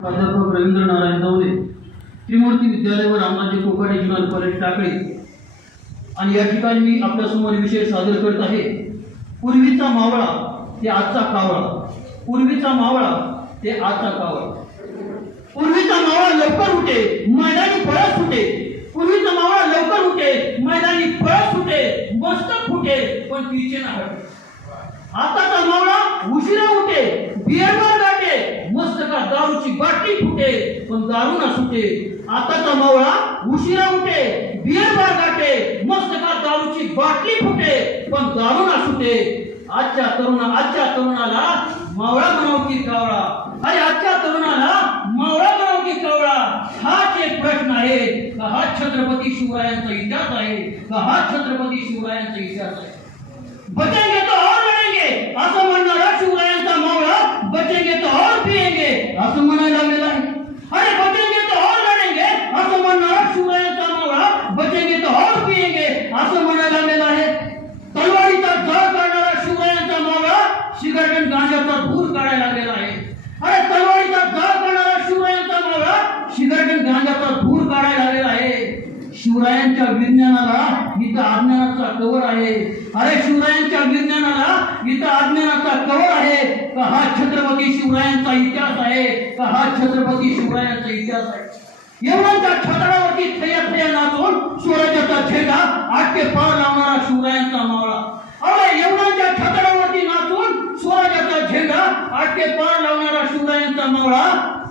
प्राध्यापक रवींद्र नारायण दवले त्रिमूर्ती विद्यालय व Ramraje Kokate junior college Takale. आणि या ठिकाणी मी आपल्यासमोर विषय सादर करत आहे. पूर्वीचा मावळा ते आजचा कावळा. पूर्वीचा मावळा ते आजचा कावळा. पूर्वीचा मावळा लवकर उठे मैदानी पळत सुटे पूर्वीचा मावळा लवकर उठे मैदानी पळत सुटे मस्तक फुटे पण तिचे ना आताचा मावळा उशिरा उठे बियरवर गाठे मस्त का दारूची उठे पण दारू ना सुटे. आताचा मावळा उशिरा उठे बियरवर गाठे मस्त का दारूची बाटली फुटे पण दारू ना सुटे. आजच्या तरुणा आजच्या तरुणाला मावळा बनाव की कावळा? अरे आजच्या तरुणाला मावळा बनाव की कावळा? हाच एक प्रश्न आहे. का हा छत्रपती शिवरायांचा इतिहास आहे? का हा छत्रपती शिवरायांचा इतिहास आहे बचेंगे तो और लढेंगे असं म्हणणारा शिवरायांचा मावळा बचेंगे तो और पिएंगे असं म्हणायला लागलेला आहे अरे बचेंगे तो और लढेंगे असं म्हणणारा शिवरायांचा मावळा बचेंगे तो और पिएंगे असं म्हणायला लागलेला आहे तलवारीचा जळ करणारा शिवरायांचा मावळा सिगारेट आणि गांजाचा धूर काढायला लागलेला आहे अरे तलवारीचा जळ करणारा शिवरायांचा मावळा सिगारेट आणि गांजाचा धूर काढायला लागलेला आहे शिवरायांच्या विज्ञानाला इथं अज्ञानाचा कवर आहे. अरे शिवरायांच्या विज्ञानाला इथं अज्ञानाचा कवर आहे. का हा छत्रपती शिवरायांचा इतिहास आहे? का हा छत्रपती शिवरायांचा इतिहास आहे? एवढ्या छत्रावरती थैया थैया नाचून स्वराज्याचा झेंडा आटके पार लावणारा शिवरायांचा मावळा. अरे एवढ्या छत्रावरती नाचून स्वराज्याचा झेंडा आटके पार लावणारा शिवरायांचा मावळा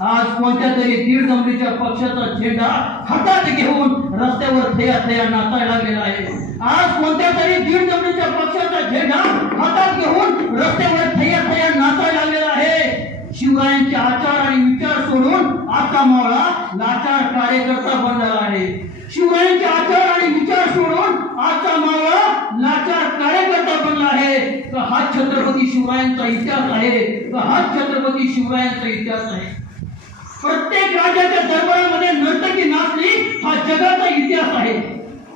आज कोणत्या तरी दीड जमलीच्या पक्षाचा झेंडा हातात घेऊन रस्त्यावर थया थया नाचायला लागलेला आहे. आज कोणत्या तरी दीड जमलीच्या पक्षाचा झेंडा हातात घेऊन रस्त्यावर थया थया नाचायला लागलेला आहे. शिवरायांचे आचार आणि विचार सोडून आता मावळा लाचार कार्यकर्ता बनलेला आहे. शिवरायांचे आचार आणि विचार सोडून आजचा मावळा लाचार कार्यकर्ता बनला आहे. तर हा छत्रपती शिवरायांचा इतिहास आहे. तर हा छत्रपती शिवरायांचा इतिहास आहे. प्रत्येक राजाच्या दरबारामध्ये नर्तकी नाचली हा जगाचा इतिहास आहे.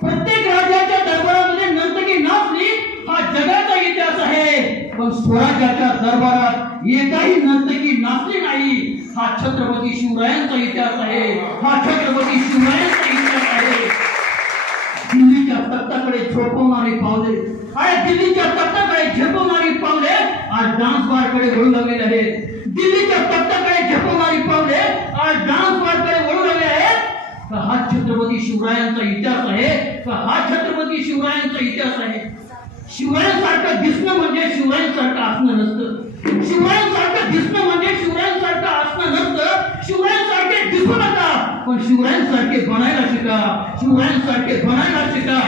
प्रत्येक राजाच्या दरबारामध्ये नर्तकी नाचली हा जगाचा इतिहास आहे. पण स्वराज्याच्या दरबारात एकही नर्तकी नाचली नाही हा छत्रपती शिवरायांचा इतिहास आहे. हा छत्रपती शिवरायांचा इतिहास आहे. दिल्लीच्या तख्ताकडे झोपवणारी पावले. आणि दिल्लीच्या तख्ताकडे झेपवणारी पावले. आज डान्स बारकडे वळू लागलेले आहेत. दिल्लीच्या तख्ताकडे झेपवणारी पावले आज डान्स बारकडे वळू लागले आहेत का हा छत्रपती शिवरायांचा इतिहास आहे? का हा छत्रपती शिवरायांचा इतिहास आहे? शिवरायांसारखं दिसणं म्हणजे शिवरायांसारखं असणं नसतं. शिवरायांसारखं दिसणं म्हणजे शिवरायांसारखं असणं नसतं. शिवरायांसारखे दिसू नका. पण शिवरायांसारखे बनायला शिका. शिवरायांसारखे बनायला शिका.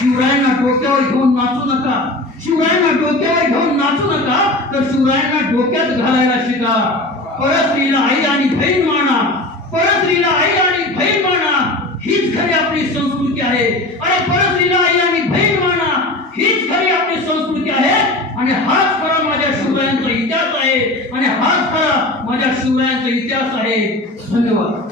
शिवरायांना डोक्यावर घेऊन नाचू नका. शिवरायांना डोक्यावर घेऊन नाचू नका तर शिवरायांना डोक्यात घालायला शिका. परस्त्रीला आई आणि बहीण माना. परस्त्रीला आई आणि बहीण माना. हीच खरी आपली संस्कृती आहे. अरे परस्त्रीला आई आणि बहीण माना. हीच खरी आपली संस्कृती आहे. आणि हाच खरा माझ्या शिवरायांचा इतिहास आहे. आणि हाच खरा माझ्या शिवरायांचा इतिहास आहे. धन्यवाद.